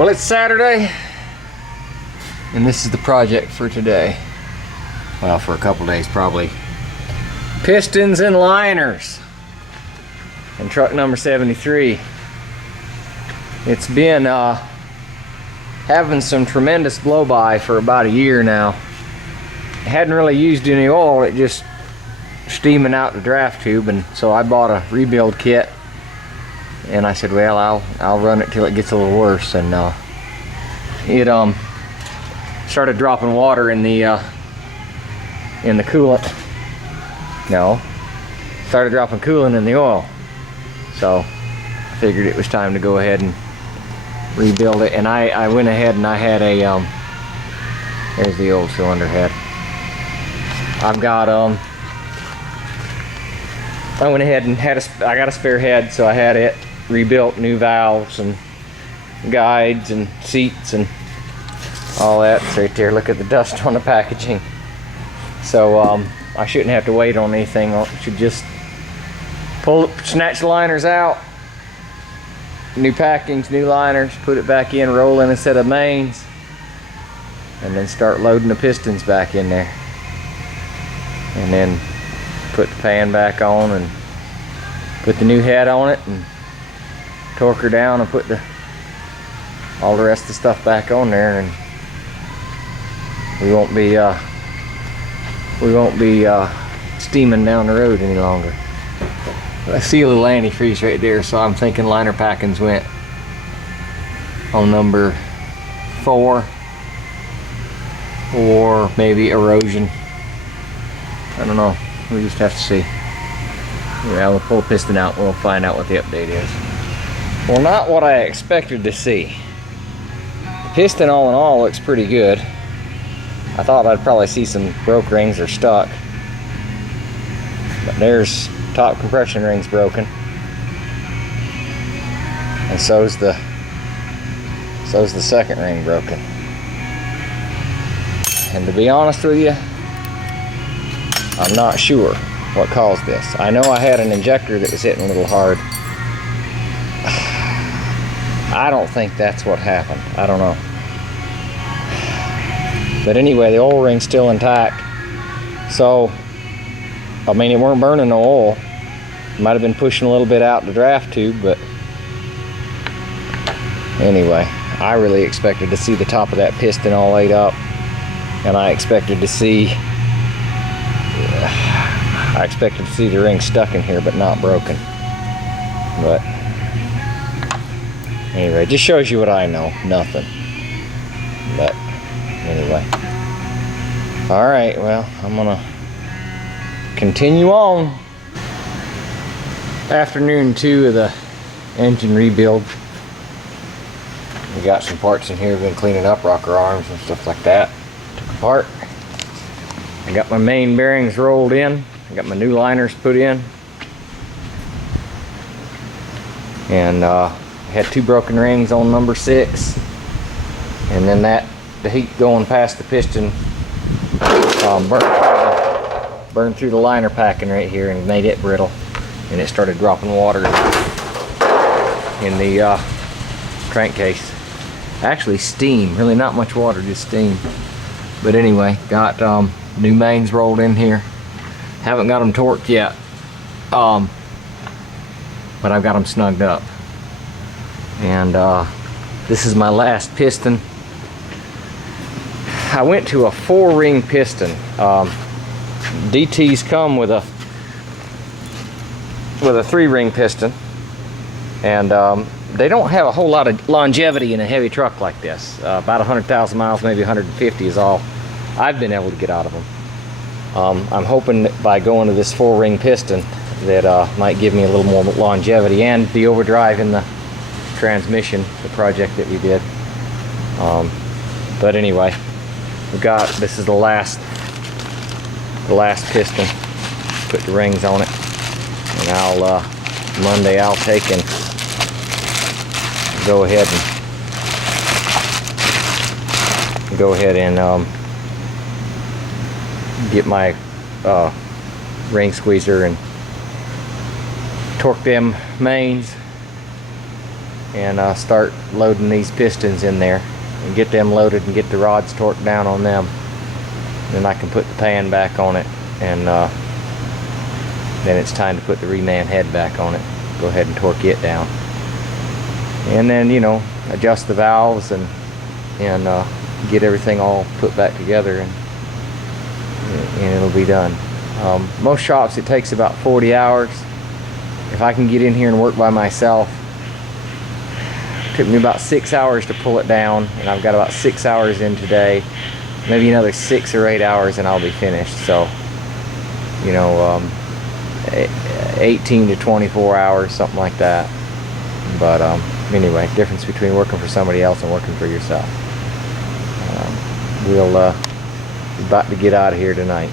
Well, it's Saturday, and this is the project for today. Well, for a couple days probably. Pistons and liners in truck number 73. It's been having some tremendous blow-by for about a year now. It hadn't really used any oil, it just steaming out the draft tube, and so I bought a rebuild kit. And I said, well, I'll run it till it gets a little worse, and it started dropping water in the coolant. No, started dropping coolant in the oil. So I figured it was time to go ahead and rebuild it. And I went ahead and I had a there's the old cylinder head. I've got I went ahead and I got a spare head, so I had it rebuilt, new valves and guides and seats and all that. It's right there. Look at the dust on the packaging. So I shouldn't have to wait on anything. I should just snatch the liners out, new packings, new liners, put it back in, roll in a set of mains, and then start loading the pistons back in there, and then put the pan back on and put the new head on it and torque her down and put all the rest of the stuff back on there, and we won't be steaming down the road any longer. I see a little antifreeze right there, so I'm thinking liner packings went on number 4, or maybe erosion. I don't know. We just have to see. Yeah, we'll pull the piston out and we'll find out what the update is. Well, not what I expected to see. The piston all in all looks pretty good. I thought I'd probably see some broke rings or stuck. But there's top compression rings broken. And so's the second ring broken. And to be honest with you, I'm not sure what caused this. I know I had an injector that was hitting a little hard. I don't think that's what happened. I don't know. But anyway, the oil ring's still intact. So, I mean, it weren't burning no oil. It might have been pushing a little bit out the draft tube, but anyway, I really expected to see the top of that piston all laid up, and I expected to see the ring stuck in here but not broken. But anyway, it just shows you what I know. Nothing. But anyway, all right, well, I'm gonna continue on. Afternoon 2 of the engine rebuild. We got some parts in here. We've been cleaning up, rocker arms and stuff like that. Took apart. I got my main bearings rolled in. I got my new liners put in. And I had 2 broken rings on number 6. And then the heat going past the piston burned through the liner packing right here and made it brittle, and it started dropping water in the crankcase. Actually steam, really not much water, just steam. But anyway, got new mains rolled in here. Haven't got them torqued yet, but I've got them snugged up. And this is my last piston. I went to a 4-ring piston. DTs come with a 3-ring piston, and they don't have a whole lot of longevity in a heavy truck like this. About 100,000 miles, maybe 150 is all I've been able to get out of them. I'm hoping that by going to this 4-ring piston that might give me a little more longevity, and the overdrive in the transmission, the project that we did. But anyway, this is the last piston. Put the rings on it, and Monday I'll take and go ahead and get my ring squeezer and torque them mains, and start loading these pistons in there and get them loaded and get the rods torqued down on them. Then I can put the pan back on it, and then it's time to put the reman head back on it. Go ahead and torque it down, and then, you know, adjust the valves and get everything all put back together, and it'll be done. Most shops it takes about 40 hours. If I can get in here and work by myself, it took me about 6 hours to pull it down, and I've got about 6 hours in today. Maybe another 6 or 8 hours and I'll be finished. So, you know, 18 to 24 hours, something like that. But anyway, difference between working for somebody else and working for yourself. We'll about to get out of here tonight.